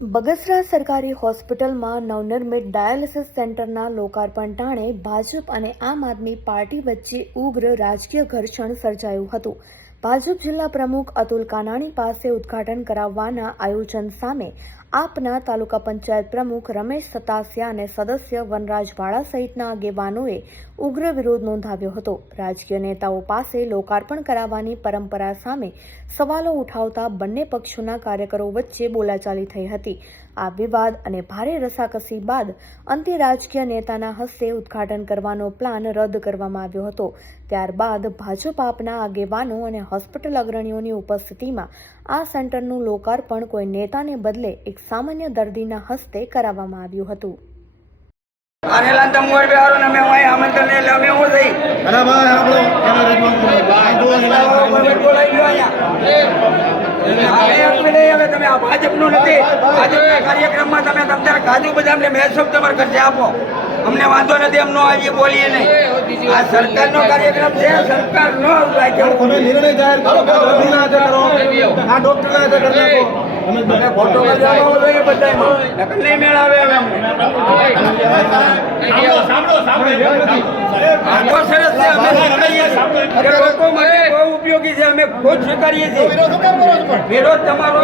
બગસરા સરકારી હોસ્પિટલમાં નવનિર્મિત ડાયાલિસિસ સેન્ટરના લોકાર્પણ ટાણે ભાજપ અને આમ આદમી પાર્ટી વચ્ચે ઉગ્ર રાજકીય ઘર્ષણ સર્જાયું હતું. ભાજપ જિલ્લા પ્રમુખ અતુલ કાનાણી પાસે ઉદ્ઘાટન કરાવવાના આયોજન સામે આપના તાલુકા પંચાયત પ્રમુખ રમેશ સતાસિયા અને સદસ્ય વનરાજ વાળા સહિતના આગેવાનોએ ઉગ્ર વિરોધ નોંધાવ્યો હતો. રાજકીય નેતાઓ પાસે લોકાર્પણ કરાવવાની પરંપરા સામે સવાલો ઉઠાવતા બંને પક્ષોના કાર્યકરો વચ્ચે બોલાચાલી થઈ હતી. આ વિવાદ અને ભારે રસાકસી બાદ અંતે રાજકીય નેતાના હસ્તે ઉદ્ઘાટન કરવાનો પ્લાન રદ કરવામાં આવ્યો હતો. ત્યારબાદ ભાજપ આપના આગેવાનો અને હોસ્પિટલ અગ્રણીઓની ઉપસ્થિતિમાં આ સેન્ટરનું લોકાર્પણ કોઈ નેતાને બદલે એક સામાન્ય દર્દીના હસ્તે કરાવવામાં આવ્યું હતું. ભાજપનું નથી, ભાજપના કાર્યક્રમમાં તમે તમારા કાજુ બદામને મેસઅપ તમારે ખર્ચે આપો, અમને વાંધો નથી, એમ નો આવીએ બોલીએ નહીં. આ સરકારનો કાર્યક્રમ છે, સરકારનો નિર્ણય જાહેર કરો, આ ડોક્ટર ફોટો બજાવવો જોઈએ બધામાં, નકલ નહીં મેળાવે. લોકો માટે બહુ ઉપયોગી છે, અમે ખુદ સ્વીકારીએ છીએ. વિરોધ તમારો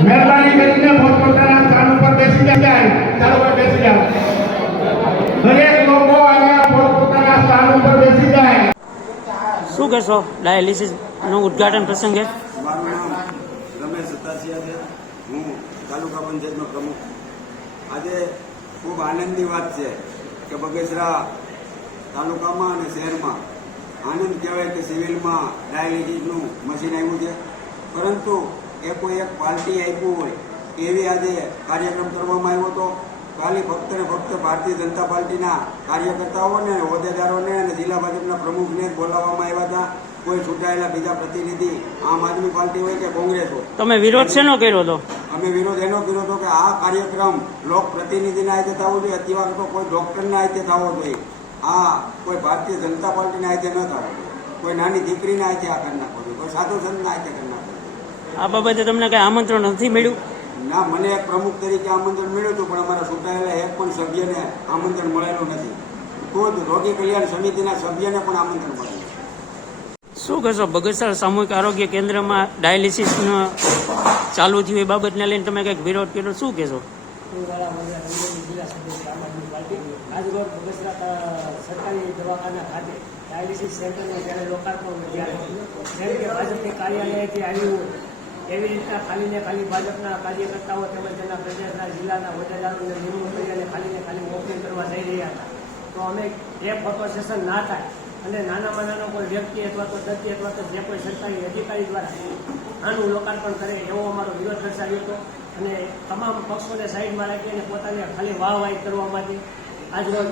મહેરબાની કરીને પોતપોતાના સ્થાન ઉપર બેસી જાય. દરેક લોકો અહીંયા પોતપોતાના સ્થાન ઉપર બેસી જાય. શું કહેશો ડાયાલિસિસ નું ઉદ્ઘાટન પ્રસંગે? મારું નામ રમેશ સતાસિયા છે, હું તાલુકા પંચાયતનો પ્રમુખ. આજે ખૂબ આનંદની વાત છે કે બગસરા તાલુકામાં અને શહેરમાં આનંદ કહેવાય કે સિવિલમાં ડાયાલિસિસનું મશીન આવ્યું છે. પરંતુ એ કોઈ એક પાર્ટી આપ્યું હોય એવી આજે કાર્યક્રમ કરવામાં આવ્યો હતો. ખાલી ફક્ત ને ફક્ત ભારતીય જનતા પાર્ટીના કાર્યકર્તાઓને, હોદ્દેદારોને અને જિલ્લા ભાજપના પ્રમુખને બોલાવવામાં આવ્યા હતા. કોઈ ચૂંટાયેલા બીજા પ્રતિનિધિ આમ આદમી પાર્ટી હોય કે કોંગ્રેસ હોય. તમે વિરોધ શેનો કર્યો હતો? અમે વિરોધ એનો કર્યો હતો કે આ કાર્યક્રમ લોક પ્રતિનિધિના હાથે થવો જોઈએ, અથવા તો કોઈ ડોક્ટરના હાથે થવો જોઈએ. આ કોઈ ભારતીય જનતા પાર્ટીના હાથે ન થવો જોઈએ, કોઈ નાની દીકરીના હાથે આ કરી નાખવો જોઈએ, કોઈ સાધુ સંતના હાથે કરી નાખવો જોઈએ. આ બાબતે તમને કઈ આમંત્રણ નથી મળ્યું? ના, મને એક પ્રમુખ તરીકે આમંત્રણ મળ્યું હતું, પણ અમારા ચૂંટાયેલા એક પણ સભ્યને આમંત્રણ મળેલું નથી. ખુદ રોગી કલ્યાણ સમિતિના સભ્યને પણ આમંત્રણ મળેલું. શું કહેશો બગસરા સામૂહિક આરોગ્ય કેન્દ્રમાં ડાયાલિસિસ ચાલુ થયું એ બાબતને લઈને તમે કંઈક વિરોધ કર્યો, શું કહેશો? આજરોજ બગસરા સરકારી દવાખાના ખાતે ડાયાલિસિસ સેન્ટરનું જ્યારે લોકાર્પણ જ્યારે જેમ કે ભાજપની કાર્યાલયથી આવ્યું હોય એવી રીતના ખાલી ભાજપના કાર્યકર્તાઓ તેમજ તેના પ્રદેશના જિલ્લાના હોદ્દેદારોને નિમણૂક કરી અને ખાલી ઓપનિંગ કરવા જઈ રહ્યા હતા. તો અમે એ ફોટો સેશન ના થાય અને નાનામાં નાનો કોઈ વ્યક્તિ અથવા તો દર્દી અથવા તો જે કોઈ સરકારી અધિકારી દ્વારા આનું લોકાર્પણ કરે એવો અમારો વિરોધ દર્શાવ્યો હતો. અને તમામ પક્ષોને સાઈડમાં રાખી અને પોતાને ખાલી વાહવાહી કરવા માટે આજરોજ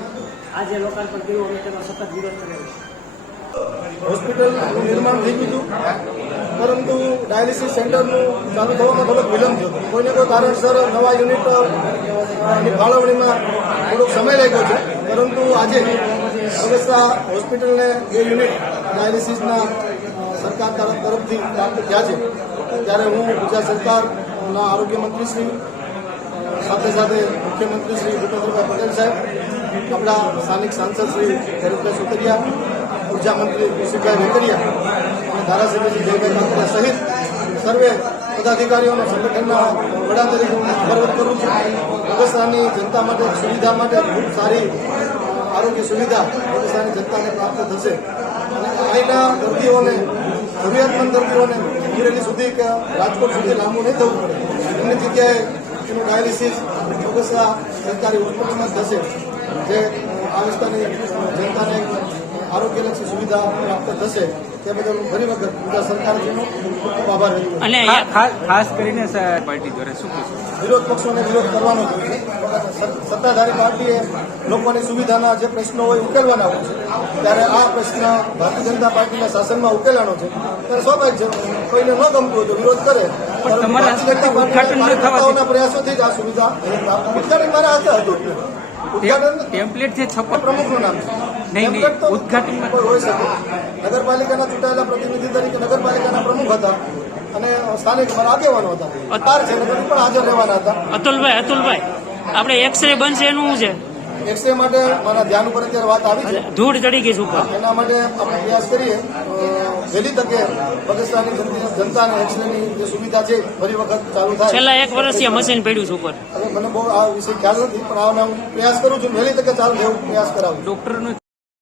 આજે લોકાર્પણ કર્યું, અમે તેનો સતત વિરોધ કરેલો છે. હોસ્પિટલનું નિર્માણ થઈ ગયું હતું, પરંતુ ડાયાલિસિસ સેન્ટરનું ચાલુ થવામાં થોડોક વિલંબ થયો. કોઈને કોઈ કારણસર નવા યુનિટની ફાળવણીમાં થોડોક સમય લાગ્યો છે. પરંતુ આજે બગસરા હોસ્પિટલને 2 યુનિટ ડાયાલિસિસના સરકાર તરફથી પ્રાપ્ત થયા છે. ત્યારે હું ગુજરાત સરકારના આરોગ્ય મંત્રીશ્રી સાથે સાથે મુખ્યમંત્રી શ્રી ભૂપેન્દ્રભાઈ પટેલ સાહેબ, આપણા સ્થાનિક સાંસદ શ્રી ભરતભાઈ સુતરિયા, ઉર્જા મંત્રી કૌશિકભાઈ વેકરિયા અને ધારાસભ્ય શ્રી જયભાઈ કાંકરિયા સહિત સર્વે પદાધિકારીઓનો સંગઠનના વડા તરીકે હું આભાર વ્યક્ત કરું છું. બગસરાની જનતા માટે સુવિધા માટે ખૂબ સારી આરોગ્ય સુવિધા બગસરાની જનતાને પ્રાપ્ત થશે અને અહીંના દર્દીઓને, જરૂરિયાતમંદ દર્દીઓને અમરેલી સુધી કે રાજકોટ સુધી લાંબુ નહીં થવું પડે. એમની જગ્યાએ એનું ડાયાલિસિસ બગસરા સરકારી હોસ્પિટલમાં થશે, જે આ વિસ્તારની જનતાને આરોગ્યલક્ષી સુવિધા પ્રાપ્ત થશે તે બદલ હું ઘણી વખત ગુજરાત સરકારનો ખૂબ ખૂબ આભાર વ્યક્ત કરું છું. અને ખાસ કરીને પાર્ટી દ્વારા શું કહેશો? વિરોધ પક્ષોને વિરોધ કરવાનો જ હોય છે. સત્તાધારી પાર્ટીએ લોકોની સુવિધાના જે પ્રશ્નો હોય ઉકેલવાના હોય છે ત્યારે આ પ્રશ્ન ભારતીય જનતા પાર્ટીના શાસનમાં ઉકેલાનો છે ત્યારે સ્વાભાવિક છે કોઈને ન ગમતું હોય તો વિરોધ કરે. પરંતુ તમારા ભારતીય જનતા ઉદ્ઘાટન ન પાર્ટીના થવાથી- કાર્યકર્તાઓના પ્રયાસોથી જ આ સુવિધા ઉદ્ઘાટન મારા હાથે હતું જ. ઉદ્ઘાટન ટેમ્પલેટ છે છપ્પન પ્રમુખનું નામ છે. નહીં, ટેમ્પલેટ તો ઉદ્ઘાટનમાં- કોઈ હોઈ શકે. નગરપાલિકાના ચૂંટાયેલા પ્રતિનિધિ તરીકે નગરપાલિકાના પ્રમુખ હતા અને સ્થાનિક મારા આગેવાનો હતા. બાર છે નગર પણ હાજર રહેવાના હતા. અતુલભાઈ આપણે એક્સરે બનશે એનું શું છે? એક્સરે માટે મારા ધ્યાન ઉપર અત્યારે વાત આવી છે. ધૂળ ચડી ગઈ છે ઉપર. એના માટે આપણે પ્રયાસ કરીએ વહેલી તકે બગસરાની જનતાને એક્સરેની જે સુવિધા છે ફરી વખત ચાલુ થાય. છેલ્લા 1 વર્ષથી આ મશીન પડ્યું છે ઉપર. હવે મને બહુ આ વિશે ખ્યાલ નથી પણ આનો હું પ્રયાસ કરું છું વહેલી તકે ચાલુ રહેવું પ્રયાસ કરાવું. ડોક્ટરનો